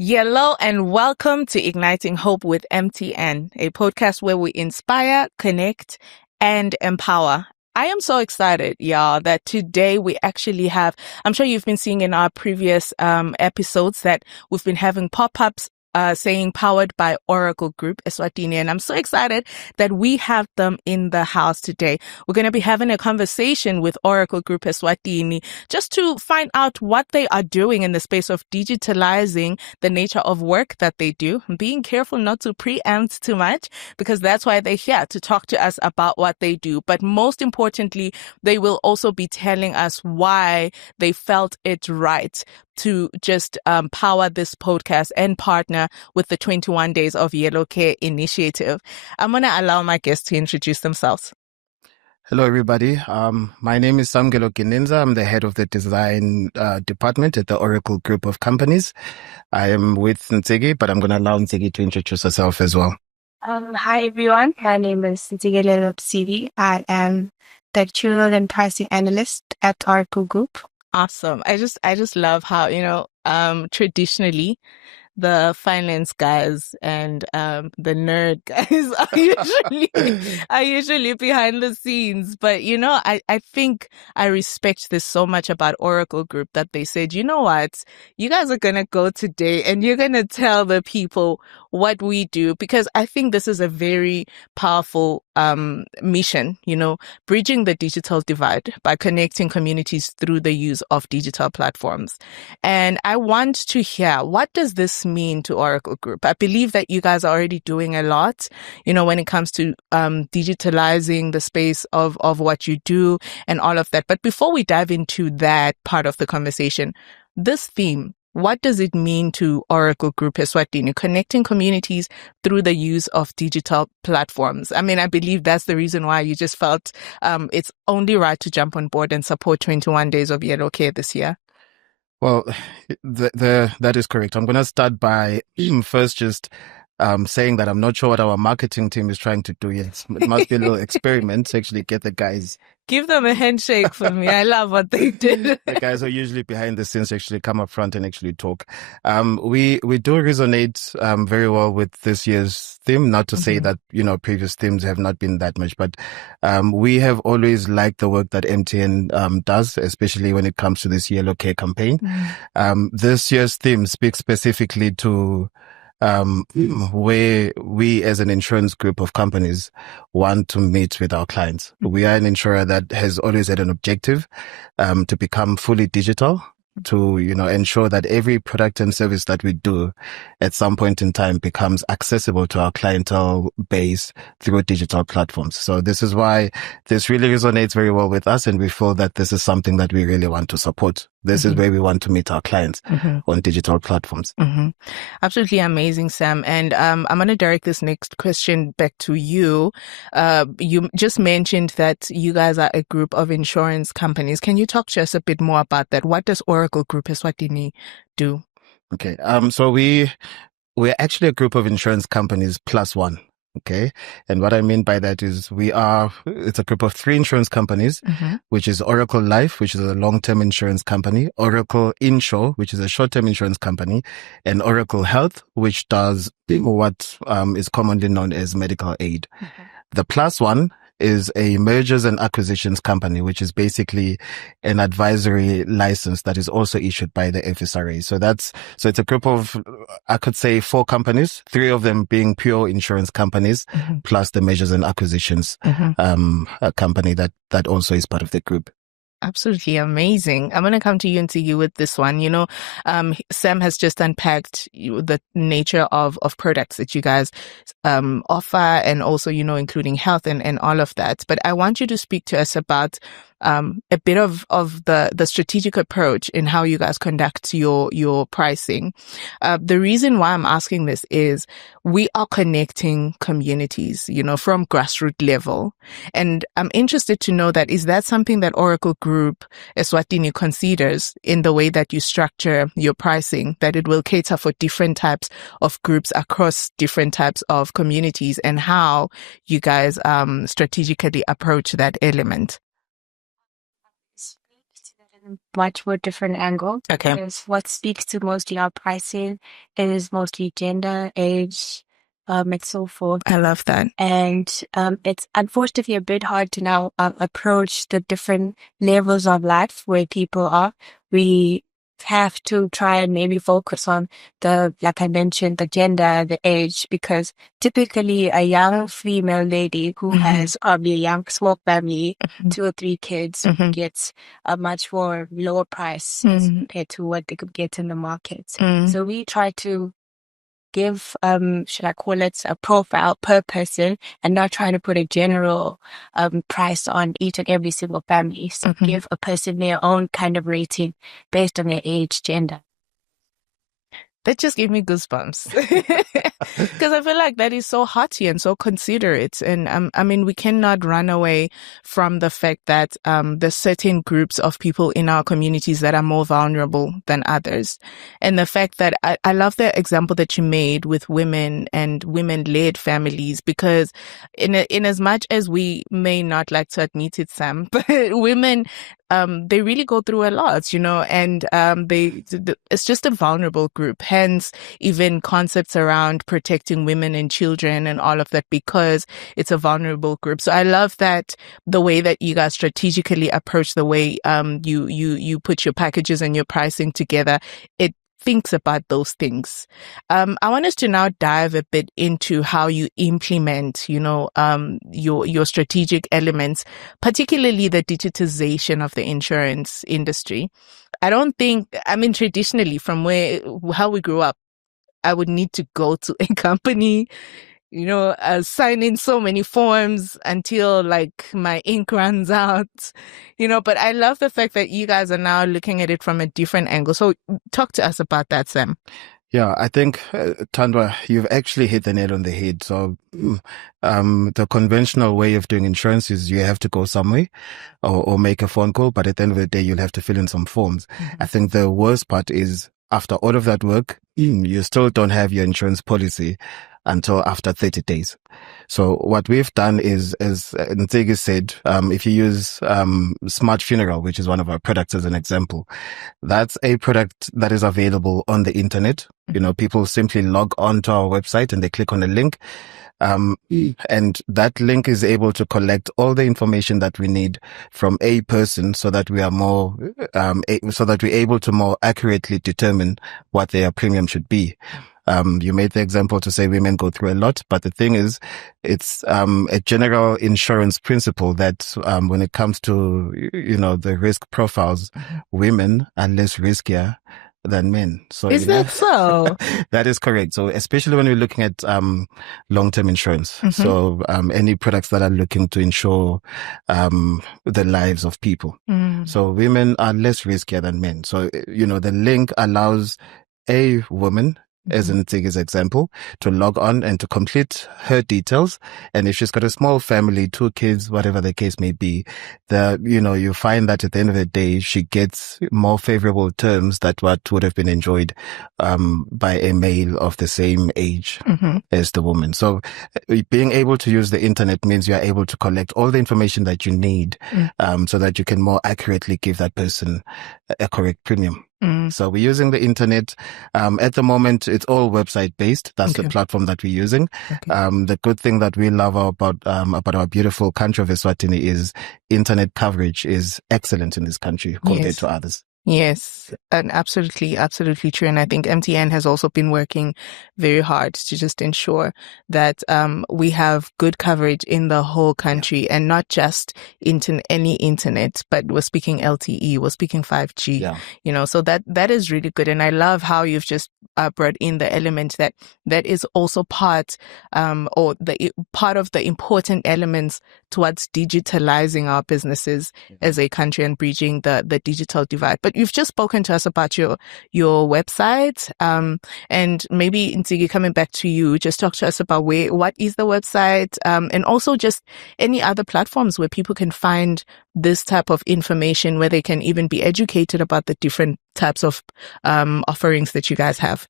Hello and welcome to Igniting Hope with MTN, a podcast where we inspire, connect, and empower. I am so excited, y'all, that today we actually have, I'm sure you've been seeing in our previous episodes that we've been having pop-ups saying powered by Oracle Group Eswatini. And I'm so excited that we have them in the house today. We're going to be having a conversation with Oracle Group Eswatini just to find out what they are doing in the space of digitalizing the nature of work that they do. Being careful not to preempt too much because that's why they're here to talk to us about what they do. But most importantly, they will also be telling us why they felt it right to just power this podcast and partner with the 21 Days of Yellow Care initiative. I'm going to allow my guests to introduce themselves. Hello, everybody. My name is Samgelo Gininza. I'm the head of the design department at the Oracle Group of Companies. I am with Ntsigi, but I'm going to allow Ntsigi to introduce herself as well. Hi, everyone. My name is Ntsigi Sidi. I am the actuarial and pricing analyst at Oracle Group. Awesome. I just love how, traditionally the finance guys and the nerd guys are usually behind the scenes. But I think I respect this so much about Oracle Group that they said, you know what, you guys are gonna go today and you're gonna tell the people what we do, because I think this is a very powerful mission, bridging the digital divide by connecting communities through the use of digital platforms. And I want to hear, what does this mean to Oracle Group? I believe that you guys are already doing a lot, when it comes to digitalizing the space of what you do and all of that. But before we dive into that part of the conversation, this theme, what does it mean to Oracle Group Eswatini, connecting communities through the use of digital platforms? I mean, I believe that's the reason why you just felt it's only right to jump on board and support 21 Days of Yellow Care this year. Well, that is correct. I'm going to start by first just saying that I'm not sure what our marketing team is trying to do yet. It must be a little experiment to actually get the guys. Give them a handshake for me. I love what they did. The guys are usually behind the scenes actually come up front and actually talk. We do resonate very well with this year's theme. Not to say that, previous themes have not been that much, but we have always liked the work that MTN does, especially when it comes to this Yellow Care campaign. This year's theme speaks specifically to where we as an insurance group of companies want to meet with our clients. We are an insurer that has always had an objective to become fully digital, to ensure that every product and service that we do at some point in time becomes accessible to our clientele base through digital platforms. So this is why this really resonates very well with us, and we feel that this is something that we really want to support. This is where we want to meet our clients on digital platforms. Absolutely amazing, Sam. And I'm going to direct this next question back to you. You just mentioned that you guys are a group of insurance companies. Can you talk to us a bit more about that? What does Oracle Group Eswatini do? Okay. So we're actually a group of insurance companies plus one. Okay. And what I mean by that is it's a group of 3 insurance companies, which is Oracle Life, which is a long-term insurance company, Oracle Insure, which is a short-term insurance company, and Oracle Health, which does what is commonly known as medical aid. The plus one is a mergers and acquisitions company, which is basically an advisory license that is also issued by the FSRA. So it's a group of, I could say, 4 companies, 3 of them being pure insurance companies, plus the mergers and acquisitions a company that also is part of the group. Absolutely amazing. I'm going to come to you and see you with this one. Sam has just unpacked the nature of products that you guys offer, and also, including health and all of that. But I want you to speak to us about a bit of the strategic approach in how you guys conduct your pricing. The reason why I'm asking this is we are connecting communities, from grassroots level. And I'm interested to know that, is that something that Oracle Group Eswatini considers in the way that you structure your pricing, that it will cater for different types of groups across different types of communities, and how you guys strategically approach that element? much more different angle. Okay. Because what speaks to mostly our pricing is mostly gender, age, and so forth. I love that. And it's unfortunately a bit hard to now approach the different levels of life where people are. We have to try and maybe focus on like I mentioned, the gender, the age, because typically a young female lady who has probably a young small family, 2 or 3 kids, gets a much more lower price as compared to what they could get in the market. So we try to give, should I call it, a profile per person, and not trying to put a general price on each and every single family. So give a person their own kind of rating based on their age, gender. That just gave me goosebumps because I feel like that is so hearty and so considerate. And I mean, we cannot run away from the fact that there's certain groups of people in our communities that are more vulnerable than others. And the fact that I love the example that you made with women and women-led families, because in as much as we may not like to admit it, Sam, but women, they really go through a lot, and it's just a vulnerable group. Hence, even concepts around protecting women and children and all of that, because it's a vulnerable group. So I love that the way that you guys strategically approach the way you put your packages and your pricing together. It thinks about those things. I want us to now dive a bit into how you implement, your strategic elements, particularly the digitization of the insurance industry. Traditionally, from how we grew up, I would need to go to a company, sign in so many forms until like my ink runs out, but I love the fact that you guys are now looking at it from a different angle. So talk to us about that, Sam. Yeah, I think, Tandwa, you've actually hit the nail on the head. So, the conventional way of doing insurance is you have to go somewhere or make a phone call, but at the end of the day, you'll have to fill in some forms. I think the worst part is after all of that work, you still don't have your insurance policy until after 30 days. So what we've done is, as Ntegi said, if you use Smart Funeral, which is one of our products as an example, that's a product that is available on the internet. People simply log on to our website and they click on a link. And that link is able to collect all the information that we need from a person so that we are so that we're able to more accurately determine what their premium should be. You made the example to say women go through a lot, but the thing is, it's a general insurance principle that when it comes to, the risk profiles, women are less riskier than men. So is that so? That is correct. So especially when we're looking at long-term insurance, so any products that are looking to insure the lives of people. So women are less riskier than men. So the link allows a woman, as in Ntigi's example, to log on and to complete her details. And if she's got a small family, 2 kids, whatever the case may be, you find that at the end of the day, she gets more favorable terms that what would have been enjoyed by a male of the same age as the woman. So being able to use the internet means you are able to collect all the information that you need so that you can more accurately give that person a correct premium. So we're using the internet. At the moment, it's all website based. That's the platform that we're using. The good thing that we love about our beautiful country of Eswatini is internet coverage is excellent in this country compared to others. Yes, and absolutely true. And I think MTN has also been working very hard to just ensure that we have good coverage in the whole country and not just any internet, but we're speaking LTE, we're speaking 5G, so that is really good. And I love how you've just brought in the element that is also part or the part of the important elements towards digitalizing our businesses as a country and bridging the digital divide. But you've just spoken to us about your website, and maybe Ntigi, coming back to you, just talk to us about what is the website, and also just any other platforms where people can find this type of information, where they can even be educated about the different types of offerings that you guys have.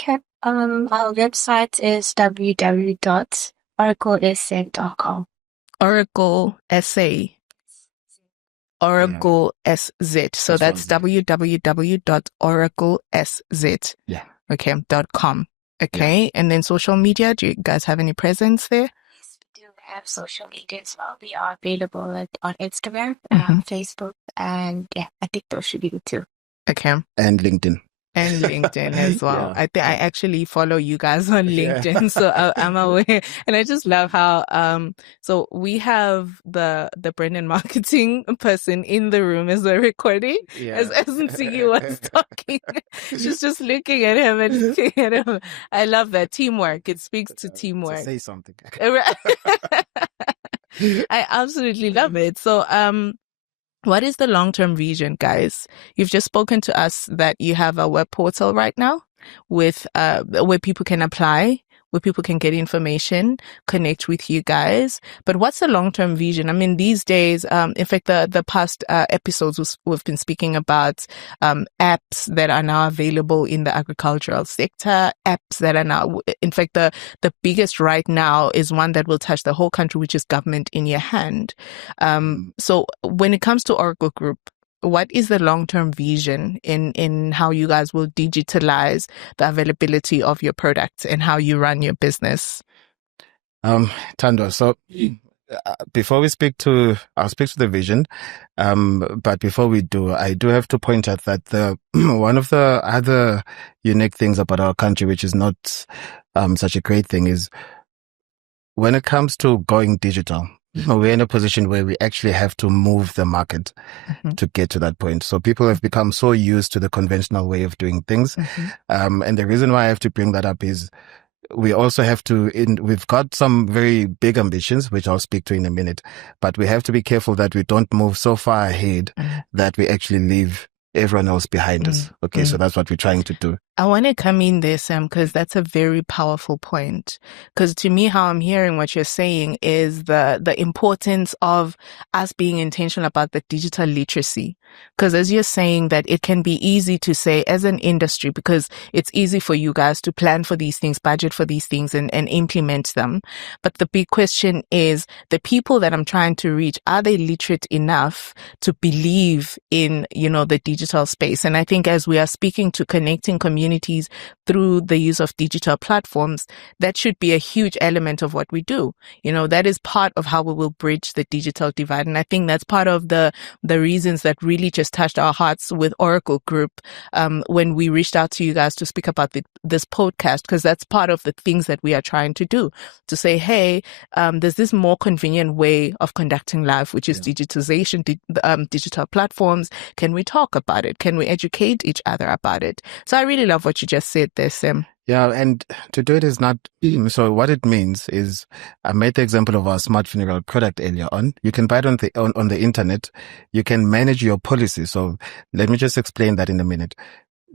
Okay. Our website is www.oraclesa.com. Oracle SA. Oracle SZ. So that's Eswatini. www.oraclesz. Yeah. Okay, .com. Okay. And then social media, do you guys have any presence there? Yes, we do have social media as well. We are available on Instagram, Facebook, and yeah, I think those should be the two. Okay. And LinkedIn. And LinkedIn as well. Yeah. I actually follow you guys on LinkedIn, so I'm aware. And I just love how so we have the brand and marketing person in the room as we're recording. As Nsigi was talking, she's just looking at him and looking at him. I love that teamwork. It speaks to teamwork. To say something. I absolutely love it. So what is the long-term vision, guys? You've just spoken to us that you have a web portal right now with where people can apply, where people can get information, connect with you guys. But what's the long-term vision? I mean, these days, in fact, the past episodes we've been speaking about apps that are now available in the agricultural sector, apps that are now, in fact, the biggest right now is one that will touch the whole country, which is government in your hand. So when it comes to Oracle Group, what is the long-term vision in how you guys will digitalize the availability of your products and how you run your business? Tando, so before we I'll speak to the vision. But before we do, I do have to point out that one of the other unique things about our country, which is not such a great thing, is when it comes to going digital, we're in a position where we actually have to move the market to get to that point. So people have become so used to the conventional way of doing things. And the reason why I have to bring that up is we also have to, we've got some very big ambitions, which I'll speak to in a minute, but we have to be careful that we don't move so far ahead that we actually leave everyone else behind us. Okay, so that's what we're trying to do. I want to come in there, Sam, because that's a very powerful point. Because to me, how I'm hearing what you're saying is the importance of us being intentional about the digital literacy. Because as you're saying that it can be easy to say as an industry, because it's easy for you guys to plan for these things, budget for these things and implement them. But the big question is the people that I'm trying to reach, are they literate enough to believe in, the digital space? And I think as we are speaking to connecting communities through the use of digital platforms, that should be a huge element of what we do. That is part of how we will bridge the digital divide. And I think that's part of the reasons that really just touched our hearts with Oracle Group when we reached out to you guys to speak about this podcast, because that's part of the things that we are trying to do, to say, hey, there's this more convenient way of conducting life, which is digitization, digital platforms. Can we talk about it? Can we educate each other about it? So I really love what you just said there, Sam. Yeah, and to do it is not, so what it means is, I made the example of our smart funeral product earlier on. You can buy it on the internet. You can manage your policy. So let me just explain that in a minute.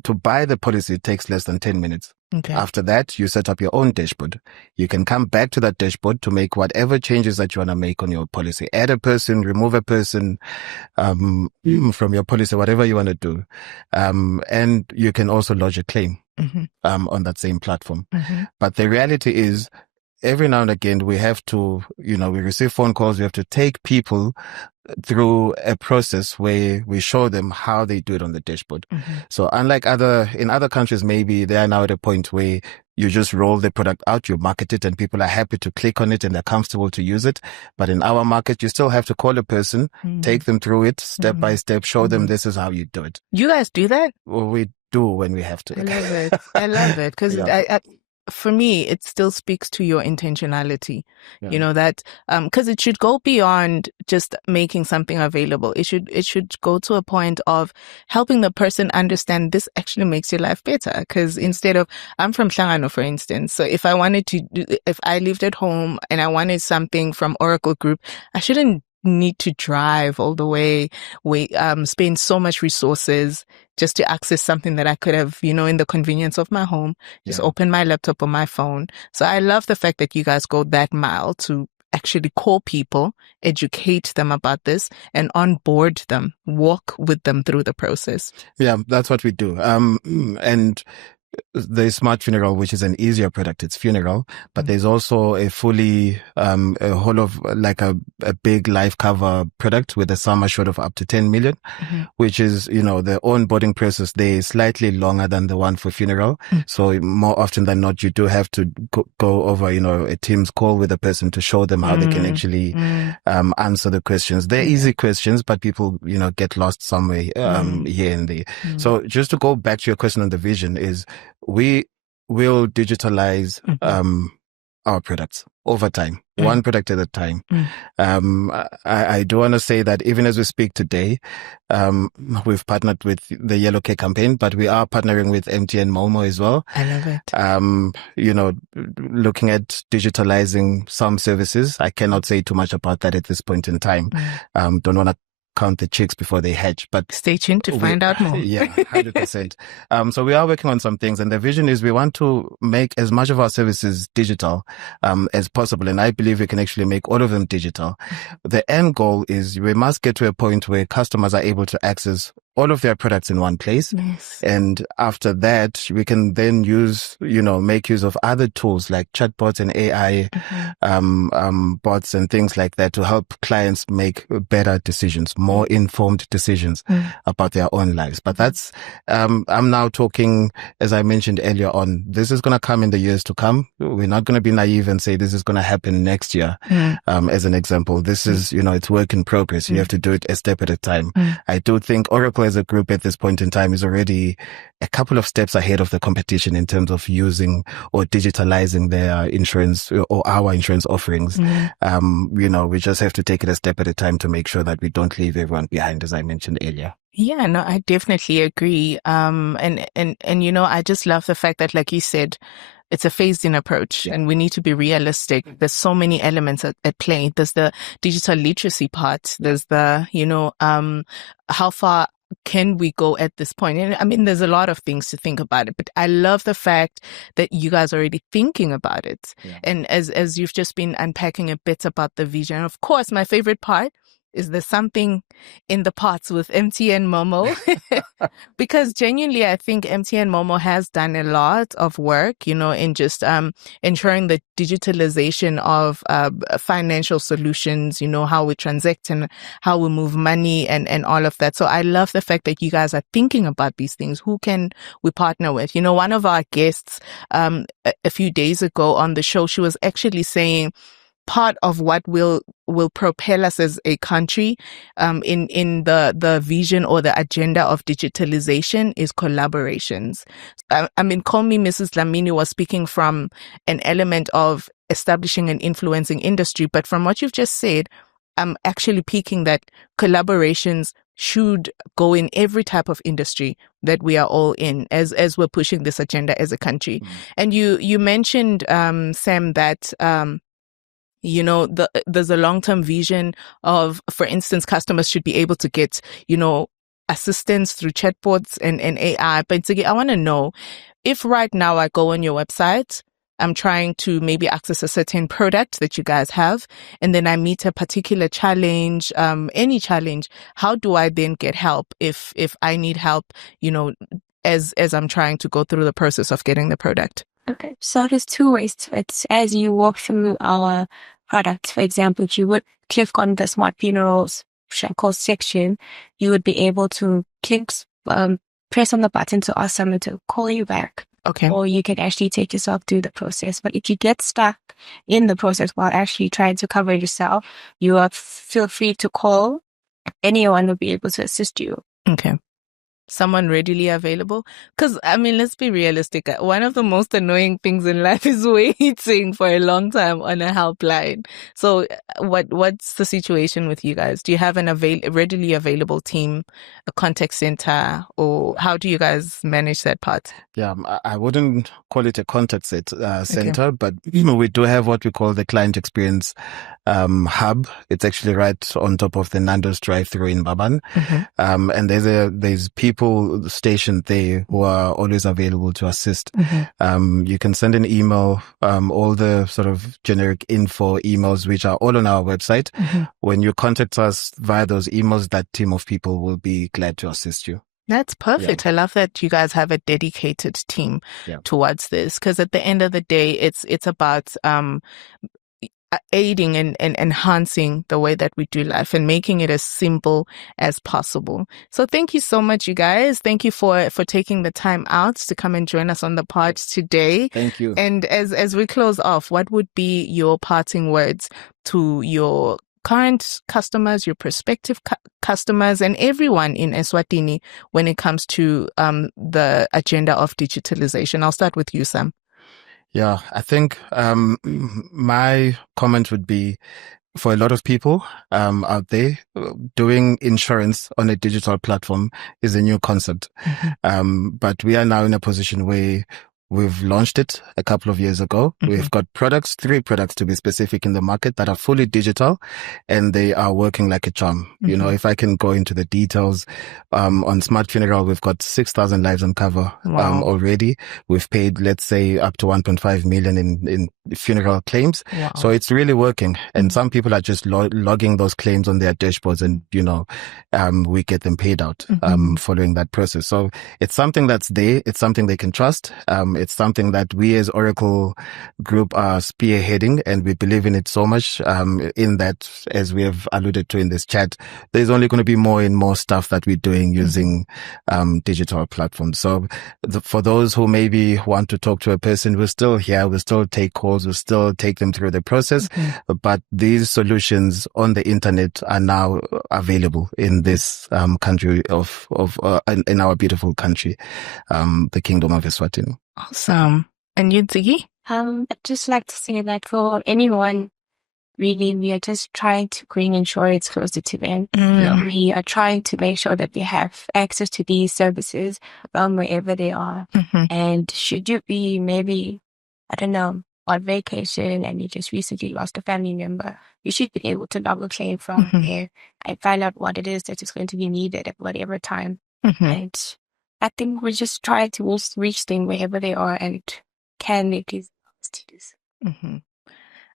To buy the policy, it takes less than 10 minutes. Okay. After that, you set up your own dashboard. You can come back to that dashboard to make whatever changes that you want to make on your policy. Add a person, remove a person from your policy, whatever you want to do. And you can also lodge a claim on that same platform. But the reality is, every now and again, we have to, we receive phone calls. We have to take people through a process where we show them how they do it on the dashboard. So unlike in other countries, maybe they are now at a point where you just roll the product out, you market it, and people are happy to click on it and they're comfortable to use it. But in our market, you still have to call a person, take them through it step by step, show them this is how you do it. You guys do that? Well, we do when we have to. I love it. I love it because for me, it still speaks to your intentionality, that, cause it should go beyond just making something available. It should go to a point of helping the person understand this actually makes your life better. Cause instead of, I'm from Hlangano, for instance. So if I lived at home and I wanted something from Oracle Group, I shouldn't need to drive all the way, spend so much resources just to access something that I could have, in the convenience of my home, just open my laptop or my phone. So I love the fact that you guys go that mile to actually call people, educate them about this, and onboard them, walk with them through the process. Yeah, that's what we do. And there's Smart Funeral, which is an easier product. It's funeral, but there's also a fully, a whole of like a big life cover product with a sum assured of up to 10 million, which is, you know, the onboarding process there is slightly longer than the one for funeral. So more often than not, you do have to go over, you know, a Teams call with a person to show them how they can actually, answer the questions. They're easy questions, but people, you know, get lost somewhere, here and there. So just to go back to your question on the vision is, we will digitalize our products over time, one product at a time. I do want to say that even as we speak today, we've partnered with the Yellow Care campaign, but we are partnering with MTN Momo as well. I love it. You know, looking at digitalizing some services. I cannot say too much about that at this point in time. Don't want to count the chicks before they hatch, but stay tuned to find out more. Yeah, 100%. So we are working on some things, and the vision is we want to make as much of our services digital as possible, and I believe we can actually make all of them digital. The end goal is we must get to a point where customers are able to access all of their products in one place. Nice. And after that, we can then make use of other tools like chatbots and AI, bots and things like that to help clients make better decisions, more informed decisions about their own lives. But that's, I'm now talking, as I mentioned earlier on, this is going to come in the years to come. We're not going to be naive and say this is going to happen next year. As an example, this is, it's work in progress. You have to do it a step at a time. I do think Oracle as a group at this point in time is already a couple of steps ahead of the competition in terms of using or digitalizing their insurance or our insurance offerings. We just have to take it a step at a time to make sure that we don't leave everyone behind, as I mentioned earlier. Yeah, no, I definitely agree. And I just love the fact that, like you said, it's a phased-in approach, and we need to be realistic. There's so many elements at play. There's the digital literacy part. There's the, how far can we go at this point? And I mean, there's a lot of things to think about it, but I love the fact that you guys are already thinking about it. Yeah. And as you've just been unpacking a bit about the vision, of course, my favorite part is there's something in the pots with MTN Momo, because genuinely, I think MTN Momo has done a lot of work, in just ensuring the digitalization of financial solutions, how we transact and how we move money and all of that. So I love the fact that you guys are thinking about these things. Who can we partner with? One of our guests a few days ago on the show, she was actually saying, part of what will propel us as a country in the vision or the agenda of digitalization is collaborations. I mean, Call Me Mrs. Dlamini was speaking from an element of establishing and influencing industry, but from what you've just said, I'm actually peaking that collaborations should go in every type of industry that we are all in as we're pushing this agenda as a country. And you mentioned, Sam, that there's a long-term vision of, for instance, customers should be able to get, assistance through chatbots and AI. But I want to know if right now I go on your website, I'm trying to maybe access a certain product that you guys have, and then I meet a particular challenge, any challenge. How do I then get help if I need help, as I'm trying to go through the process of getting the product? Okay, so there's two ways to it. As you walk through our product, for example, if you would click on the Smart Funerals section, you would be able to press on the button to ask someone to call you back. Okay. Or you can actually take yourself through the process. But if you get stuck in the process while actually trying to cover yourself, feel free to call. Anyone will be able to assist you. Okay. Someone readily available? Because, I mean, let's be realistic. One of the most annoying things in life is waiting for a long time on a helpline. So what's the situation with you guys? Do you have an readily available team, a contact center, or how do you guys manage that part? Yeah, I wouldn't call it a contact center, but we do have what we call the client experience hub. It's actually right on top of the Nando's drive-thru in Baban. And there's people stationed there who are always available to assist. You can send an email, all the sort of generic info emails, which are all on our website. When you contact us via those emails, that team of people will be glad to assist you. That's perfect. I love that you guys have a dedicated team towards this, because at the end of the day, it's about aiding and enhancing the way that we do life and making it as simple as possible. So thank you so much, you guys. Thank you for taking the time out to come and join us on the pod today. Thank you. And as we close off, what would be your parting words to your current customers, your prospective customers, and everyone in Eswatini when it comes to the agenda of digitalization? I'll start with you, Sam. Yeah, I think my comment would be, for a lot of people out there, doing insurance on a digital platform is a new concept. But we are now in a position where we've launched it a couple of years ago. We've got three products to be specific in the market that are fully digital, and they are working like a charm. You know, if I can go into the details, on Smart Funeral, we've got 6,000 lives on cover already. We've paid, let's say, up to 1.5 million in funeral claims. So it's really working. And some people are just logging those claims on their dashboards, and, you know, we get them paid out following that process. So it's something that's there. It's something they can trust. It's something that we as Oracle Group are spearheading, and we believe in it so much, in that, as we have alluded to in this chat, there's only going to be more and more stuff that we're doing using digital platforms. So for those who maybe want to talk to a person, we're still here. We still take calls. We still take them through the process. But these solutions on the internet are now available in this country in our beautiful country, the Kingdom of Eswatini. Awesome. And you, Ziggy? I'd just like to say that for anyone, really, we are just trying to bring insurance closer to them. We are trying to make sure that they have access to these services wherever they are. And should you be maybe, I don't know, on vacation and you just recently lost a family member, you should be able to log a claim from there and find out what it is that is going to be needed at whatever time. And I think we're just trying to reach them wherever they are and can make these students.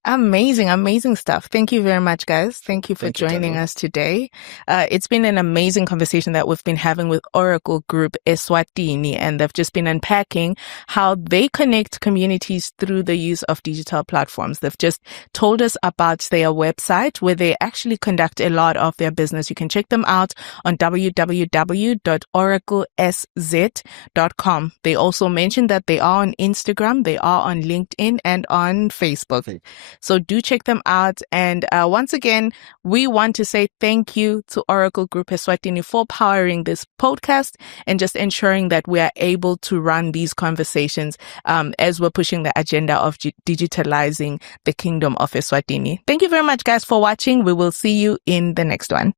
Amazing stuff. Thank you very much, guys. Thank you for joining us today. It's been an amazing conversation that we've been having with Oracle Group Eswatini, and they've just been unpacking how they connect communities through the use of digital platforms. They've just told us about their website where they actually conduct a lot of their business. You can check them out on www.oraclesz.com. They also mentioned that they are on Instagram, they are on LinkedIn, and on Facebook. So do check them out. And once again, we want to say thank you to Oracle Group Eswatini for powering this podcast and just ensuring that we are able to run these conversations as we're pushing the agenda of digitalizing the Kingdom of Eswatini. Thank you very much, guys, for watching. We will see you in the next one.